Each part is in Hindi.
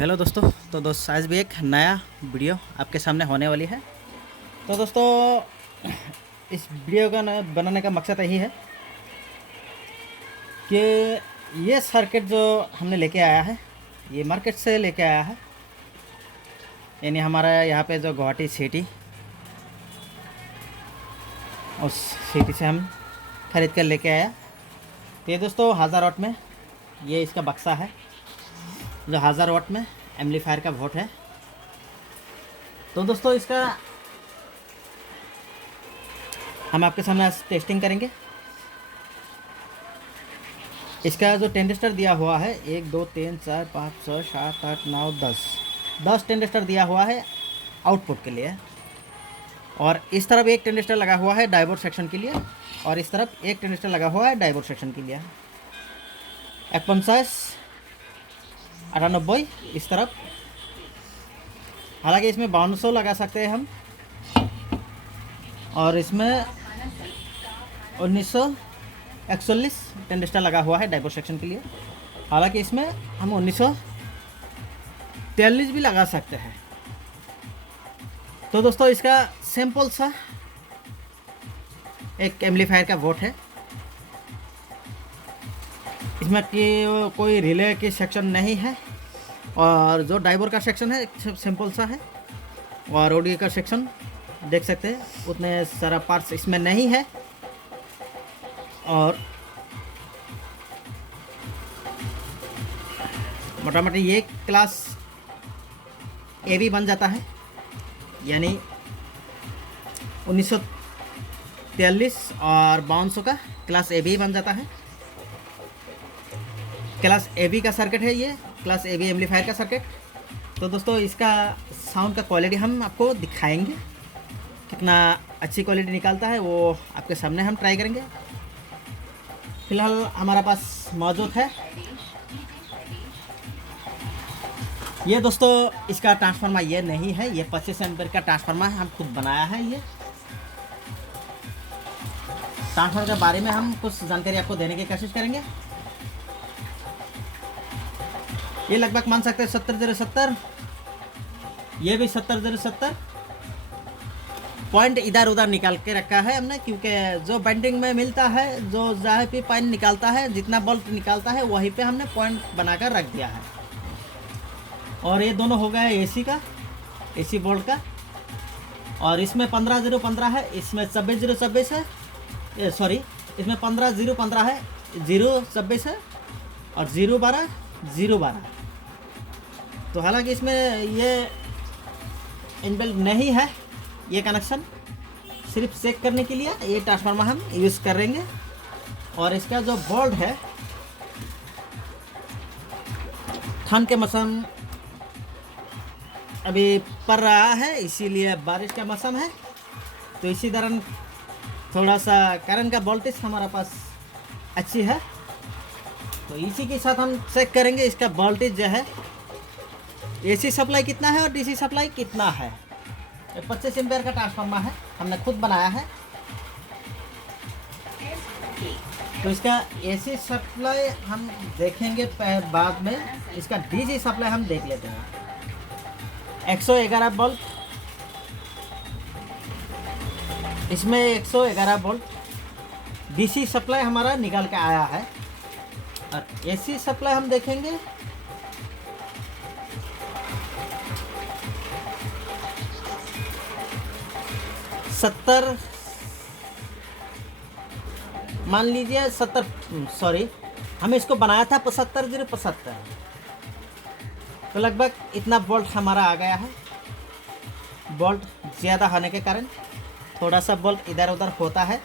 हेलो दोस्तों। तो दोस्त आज भी एक नया वीडियो आपके सामने होने वाली है। तो दोस्तों इस वीडियो का बनाने का मकसद यही है कि ये सर्किट जो हमने लेके आया है ये मार्केट से लेके आया है, यानी हमारा यहाँ पे जो गुवाहाटी सिटी, उस सिटी से हम खरीद कर लेके आया। तो ये दोस्तों 1000 वाट में ये इसका बक्सा है, जो 1000 वाट में एम्पलीफायर का वोट है। तो दोस्तों इसका हम आपके सामने आज टेस्टिंग करेंगे। इसका जो टेंडिस्टर दिया हुआ है 1 2 3 4 5 6 7 8 9 10 टेंडिस्टर दिया हुआ है आउटपुट के लिए, और इस तरफ एक टेंडिस्टर लगा हुआ है डायोड सेक्शन के लिए, और इस तरफ एक टेंडिस्टर लगा हुआ है डायोड सेक्शन के लिए। 51 98 इस तरफ। हालांकि इसमें 5200 लगा सकते हैं हम, और इसमें 1941 टेंडिस्टर लगा हुआ है डायोड सेक्शन के लिए। हालांकि इसमें हम 1943 भी लगा सकते हैं। तो दोस्तों इसका सिंपल सा एक एम्पलीफायर का वोट है। इसमें कोई रिले की सेक्शन नहीं है, और जो डायोड का सेक्शन है सिंपल सा है, और ऑडियो का सेक्शन देख सकते हैं उतने सारा पार्ट्स इसमें नहीं है। और मोटा मोटी ये क्लास ए भी बन जाता है, यानी 1943 और 5200 का क्लास ए भी बन जाता है। क्लास ए बी का सर्किट है ये, क्लास ए बी एम्पलीफायर का सर्किट। तो दोस्तों इसका साउंड का क्वालिटी हम आपको दिखाएंगे, कितना अच्छी क्वालिटी निकालता है वो आपके सामने हम ट्राई करेंगे। फिलहाल हमारा पास मौजूद है ये दोस्तों, इसका ट्रांसफार्मर ये नहीं है, ये 25 एम्पीयर का ट्रांसफार्मर हम खुद बनाया है। ये ट्रांसफार्मर के बारे में हम कुछ जानकारी आपको देने की कोशिश करेंगे। ये लगभग मान सकते हैं 70 ये भी 70 पॉइंट इधर उधर निकाल के रखा है हमने, क्योंकि जो बेंडिंग में मिलता है, जो जहाँ पे पॉइंट निकालता है, जितना बोल्ट निकालता है वहीं पे हमने पॉइंट बनाकर रख दिया है। और ये दोनों हो गया है एसी का, एसी बोल्ट का, और इसमें 15015 है, इसमें 26026 है, सॉरी इसमें 15015 है, 026 है, और 012 तो हालांकि इसमें ये इनबिल्ट नहीं है ये कनेक्शन, सिर्फ चेक करने के लिए ये ट्रांसफार्मर हम यूज़ करेंगे। और इसका जो बोल्ट है, ठंड के मौसम अभी पड़ रहा है, इसीलिए बारिश का मौसम है, तो इसी दौरान थोड़ा सा करंट का वोल्टेज हमारा पास अच्छी है। तो इसी के साथ हम चेक करेंगे इसका वोल्टेज जो है, एसी सप्लाई कितना है और डीसी सप्लाई कितना है। ये 25 एम्पीयर का ट्रांसफार्मर है, हमने खुद बनाया है। तो इसका एसी सप्लाई हम देखेंगे बाद में, इसका डीसी सप्लाई हम देख लेते हैं। 111 वोल्ट, इसमें 111 वोल्ट डीसी सप्लाई हमारा निकल के आया है। और एसी सप्लाई हम देखेंगे, सत्तर, मान लीजिए 70, सॉरी हमें इसको बनाया था 75 तो लगभग इतना वोल्ट हमारा आ गया है। वोल्ट ज़्यादा होने के कारण थोड़ा सा वोल्ट इधर उधर होता है,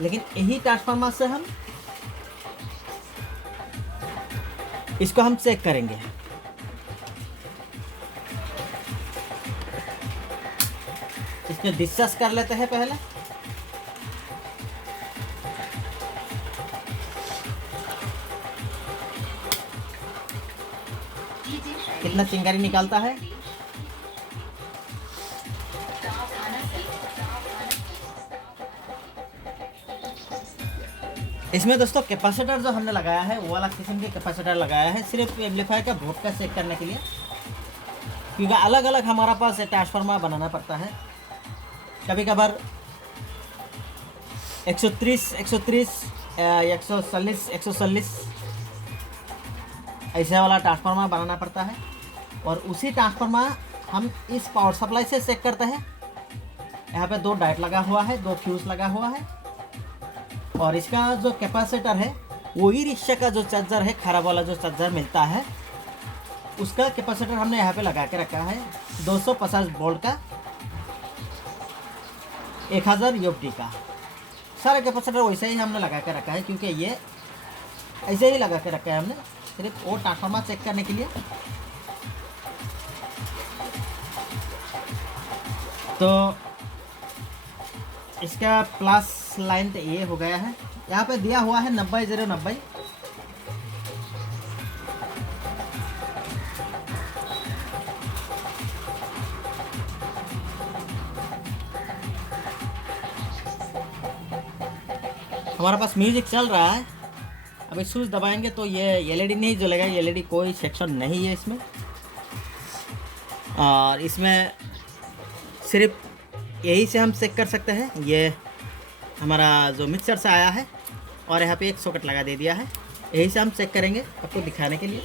लेकिन यही ट्रांसफार्मर से हम इसको हम चेक करेंगे। इसमें डिस्कस कर लेते हैं पहले। कितना चिंगारी निकालता है। इसमें दोस्तों कैपेसिटर जो हमने लगाया है वो वाला किस्म के कैपेसिटर लगाया है, सिर्फ एम्पलीफायर का वोल्टेज चेक करने के लिए, क्योंकि अलग अलग हमारा पास ट्रांसफार्मर बनाना पड़ता है। कभी कभार 130, 140 ऐसे वाला ट्रांसफार्मर बनाना पड़ता है, और उसी ट्रांसफार्मर हम इस पावर सप्लाई से चेक करते हैं। यहाँ पे 2 डायोड लगा हुआ है, 2 फ्यूज लगा हुआ है, और इसका जो कैपेसिटर है वही रिक्शा का जो चार्जर है, खराब वाला जो चार्जर मिलता है उसका कैपेसिटर हमने यहाँ पे लगा के रखा है 250 वोल्ट का 1000 UFD का। सारा कैपेसिटर वैसे ही हमने लगा के रखा है, क्योंकि ये ऐसे ही लगा के रखा है हमने, सिर्फ वो ट्रांसफार्मर चेक करने के लिए। तो इसका प्लस लाइन तो ये हो गया है, यहाँ पे दिया हुआ है 90-090। हमारे पास म्यूजिक चल रहा है। अभी स्विच दबाएंगे तो ये एलईडी नहीं जलेगा, एलईडी कोई सेक्शन नहीं है इसमें, और इसमें सिर्फ यही से हम चेक कर सकते हैं। ये हमारा जो मिक्सर से आया है, और यहाँ पे एक सॉकेट लगा दे दिया है, यही से हम चेक करेंगे आपको दिखाने के लिए।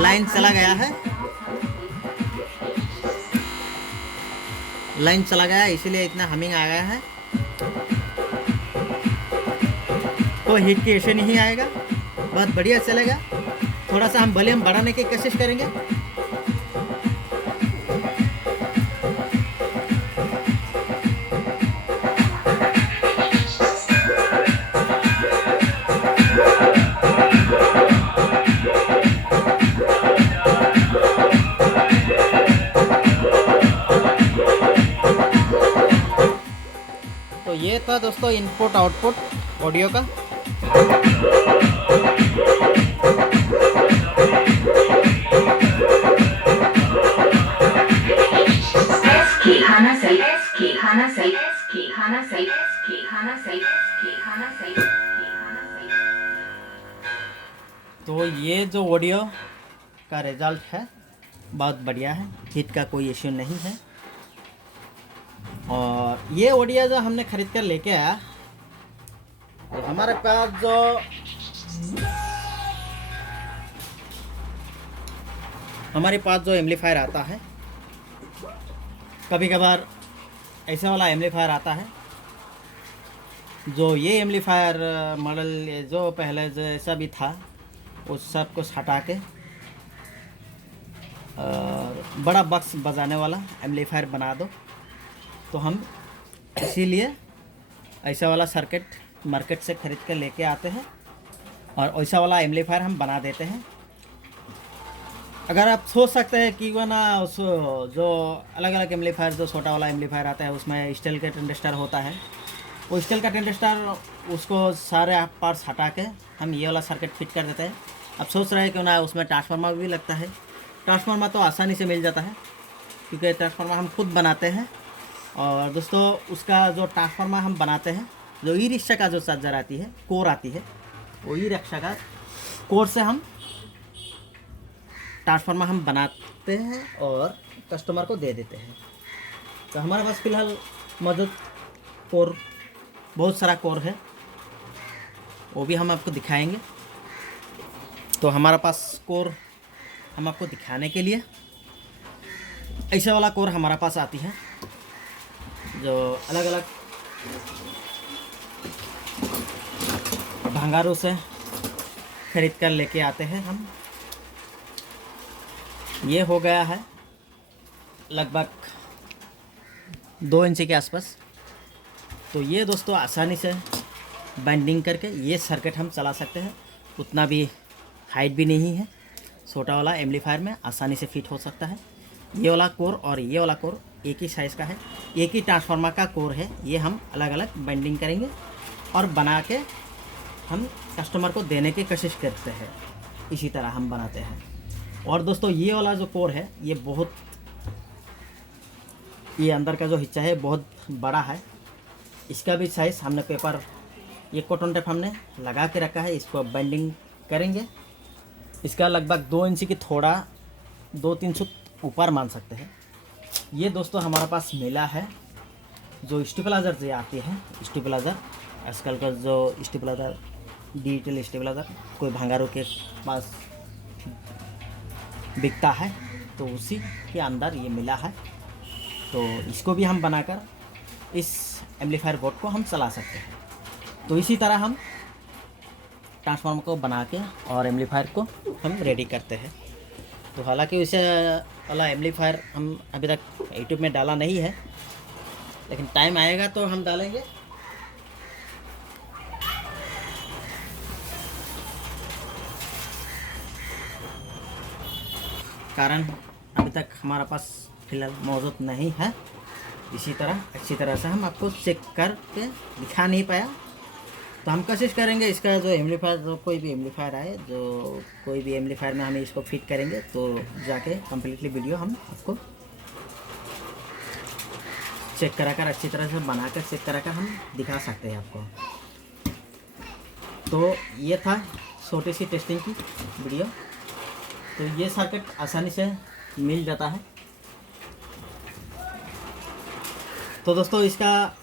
लाइन चला गया है, लाइन चला गया है, इसीलिए इतना हमिंग आ गया है। कोई हीट की इशू नहीं आएगा, बहुत बढ़िया चलेगा। थोड़ा सा हम वॉल्यूम बढ़ाने की कोशिश करेंगे। तो ये था दोस्तों इनपुट आउटपुट ऑडियो का। तो ये जो ऑडियो का रिजल्ट है बहुत बढ़िया है, हीट का कोई इश्यू नहीं है। और ये ऑडियो जो हमने खरीद कर लेके आया, तो हमारे पास जो एम्पलीफायर आता है, कभी कभार ऐसा वाला एम्पलीफायर आता है, जो ये एम्पलीफायर मॉडल जो पहले जैसा भी था उस सब को हटा के बड़ा बक्स बजाने वाला एम्पलीफायर बना दो। तो हम इसीलिए ऐसा वाला सर्किट मार्केट से ख़रीद कर लेके आते हैं, और ऐसा वाला एम्पलीफायर हम बना देते हैं। अगर आप सोच सकते हैं कि वो ना उस जो अलग अलग एम्पलीफायर, जो छोटा वाला एम्पलीफायर आता है उसमें स्टील का ट्रांजिस्टर होता है, वो स्टील का ट्रांजिस्टर उसको सारे पार्ट्स हटा के हम ये वाला सर्किट फिट कर देते हैं। अब सोच रहे हैं कि ना उसमें ट्रांसफार्मर भी लगता है। ट्रांसफार्मर तो आसानी से मिल जाता है, क्योंकि ट्रांसफार्मर हम खुद बनाते हैं। और दोस्तों उसका जो ट्रांसफार्मर हम बनाते हैं, जो ई रिक्शा का जो चार्जर आती है, कोर आती है, वो ई रिक्शा का कोर से हम ट्रांसफार्मर हम बनाते हैं और कस्टमर को दे देते हैं। तो हमारे पास फ़िलहाल मौजूद कोर, बहुत सारा कोर है, वो भी हम आपको दिखाएंगे। तो हमारे पास कोर हम आपको दिखाने के लिए ऐसा वाला कोर हमारे पास आती है, जो अलग अलग भंगारों से खरीद कर लेके आते हैं हम। ये हो गया है लगभग 2 इंच के आसपास। तो ये दोस्तों आसानी से बाइंडिंग करके ये सर्किट हम चला सकते हैं। उतना भी हाइट भी नहीं है, छोटा वाला एम्पलीफायर में आसानी से फिट हो सकता है। ये वाला कोर और ये वाला कोर एक ही साइज़ का है, एक ही ट्रांसफार्मर का कोर है। ये हम अलग अलग बाइंडिंग करेंगे और बना के हम कस्टमर को देने की कोशिश करते हैं। इसी तरह हम बनाते हैं। और दोस्तों ये वाला जो कोर है, ये बहुत ये अंदर का जो हिस्सा है बहुत बड़ा है। इसका भी साइज़ हमने पेपर, ये कॉटन टेप हमने लगा के रखा है, इसको अब बाइंडिंग करेंगे। इसका लगभग 2 इंच की, थोड़ा 2-3 फुट ऊपर मान सकते हैं। ये दोस्तों हमारे पास मिला है जो स्टेबलाइज़र से आती है, स्टेबलाइज़र आजकल का जो स्टेबलाइज़र, डिजिटल स्टेबलाइज़र कोई भंगारों के पास बिकता है, तो उसी के अंदर ये मिला है। तो इसको भी हम बनाकर इस एम्पलीफायर बोर्ड को हम चला सकते हैं। तो इसी तरह हम ट्रांसफार्मर को बना के और एम्पलीफायर को हम रेडी करते हैं। तो हालांकि वैसे वाला एम्पलीफायर हम अभी तक यूट्यूब में डाला नहीं है, लेकिन टाइम आएगा तो हम डालेंगे। कारण अभी तक हमारा पास फिलहाल मौजूद नहीं है। इसी तरह अच्छी तरह से हम आपको चेक करके दिखा नहीं पाया, तो हम कोशिश करेंगे इसका जो एम्पलीफायर, जो कोई भी एम्पलीफायर आए, जो कोई भी एम्पलीफायर में हम इसको फिट करेंगे, तो जाके कम्प्लीटली वीडियो हम आपको चेक कराकर, अच्छी तरह से बनाकर चेक कराकर हम दिखा सकते हैं आपको। तो ये था छोटी सी टेस्टिंग की वीडियो। तो ये सर्किट आसानी से मिल जाता है। तो दोस्तों इसका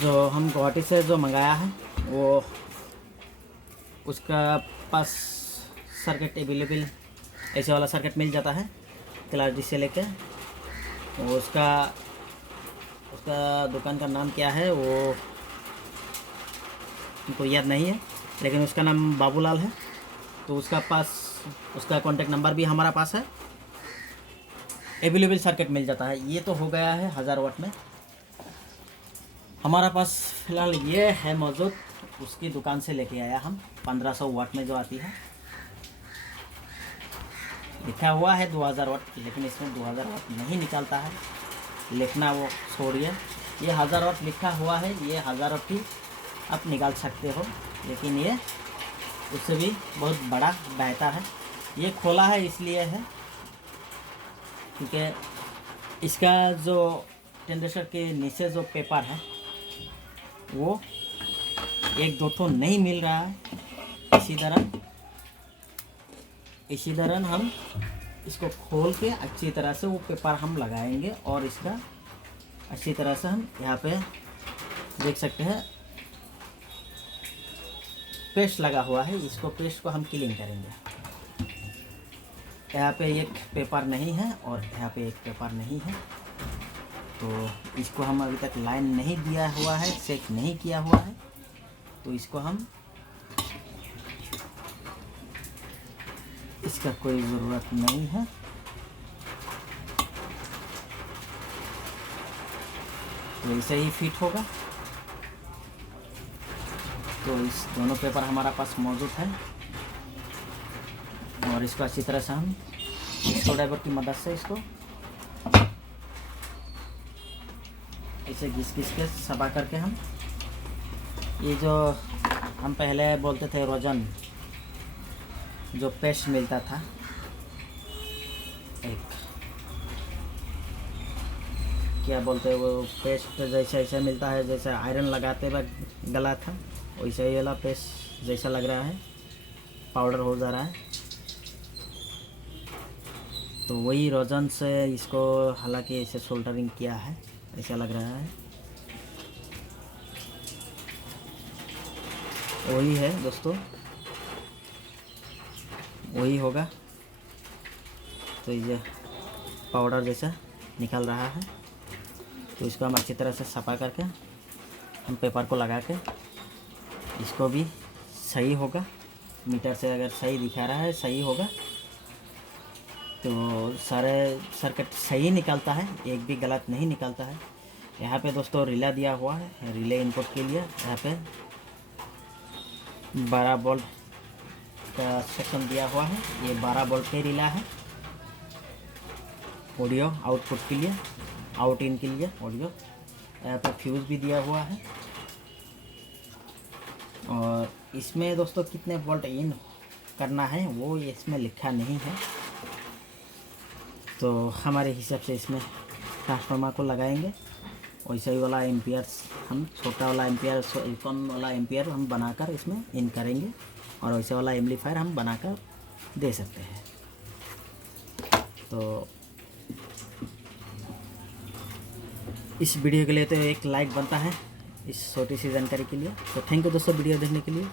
जो हम गुवाहाटी से जो मंगाया है, वो उसका पास सर्किट अवेलेबल ऐसे वाला सर्किट मिल जाता है क्लार्जी से लेके। उसका दुकान का नाम क्या है वो उनको याद नहीं है, लेकिन उसका नाम बाबूलाल है। तो उसका पास उसका कॉन्टेक्ट नंबर भी हमारा पास है। अवेलेबल सर्किट मिल जाता है। ये तो हो गया है 1000 वाट में। हमारा पास फ़िलहाल ये है मौजूद, उसकी दुकान से लेके आया हम, 1500 वाट में जो आती है। लिखा हुआ है 2000 वाट, लेकिन इसमें 2000 वाट नहीं निकलता है, लिखना वो छोड़िए। ये 1000 वाट लिखा हुआ है, ये 1000 वाट भी आप निकाल सकते हो, लेकिन ये उससे भी बहुत बड़ा बहता है। ये खोला है इसलिए है क्योंकि इसका जो टेंडेसर के नीचे जो पेपर है वो 1-2 तो नहीं मिल रहा है। इसी तरह हम इसको खोल के अच्छी तरह से वो पेपर हम लगाएंगे, और इसका अच्छी तरह से हम यहाँ पे देख सकते हैं पेस्ट लगा हुआ है। इसको पेस्ट को हम क्लीन करेंगे। यहाँ पे एक पेपर नहीं है और यहाँ पे एक पेपर नहीं है, तो इसको हम अभी तक लाइन नहीं दिया हुआ है, चेक नहीं किया हुआ है, तो इसको हम इसका कोई ज़रूरत नहीं है। तो इसे ही फिट होगा। तो इस दोनों पेपर हमारा पास मौजूद है, और इसको अच्छी तरह से हम स्क्रू ड्राइवर की मदद से इसको इसे घिस के सबा करके हम, ये जो हम पहले बोलते थे रोजन, जो पेस्ट मिलता था एक, क्या बोलते हैं वो पेस्ट, जैसा ऐसा मिलता है, जैसे आयरन लगाते वक्त गला था, वैसा ही वाला पेस्ट जैसा लग रहा है, पाउडर हो जा रहा है। तो वही रोजन से इसको हालांकि इसे सोल्डरिंग किया है, ऐसा लग रहा है वही है दोस्तों, वही होगा। तो ये पाउडर जैसा निकल रहा है, तो इसको हम अच्छी तरह से सफा करके हम पेपर को लगा के, इसको भी सही होगा, मीटर से अगर सही दिखा रहा है सही होगा, तो सारे सर्किट सही निकलता है, एक भी गलत नहीं निकलता है। यहाँ पे दोस्तों रिले दिया हुआ है, रिले इनपुट के लिए यहाँ पे 12 वोल्ट का सेक्शन दिया हुआ है। ये 12 वोल्ट का रिले है, ऑडियो आउटपुट के लिए, आउट इन के लिए ऑडियो। यहाँ पे फ्यूज़ भी दिया हुआ है, और इसमें दोस्तों कितने वोल्ट इन करना है वो इसमें लिखा नहीं है। तो हमारे हिसाब से इसमें ट्रांसफार्मर को लगाएंगे। वैसे ही वाला एम्पियर्स हम छोटा वाला एम्पियर कम वाला एम्पियर हम बनाकर इसमें इन करेंगे और वैसे वाला एम्पलीफायर हम बनाकर दे सकते हैं। तो इस वीडियो के लिए तो एक लाइक बनता है इस छोटी सी जानकारी के लिए। तो थैंक यू दोस्तों वीडियो देखने के लिए।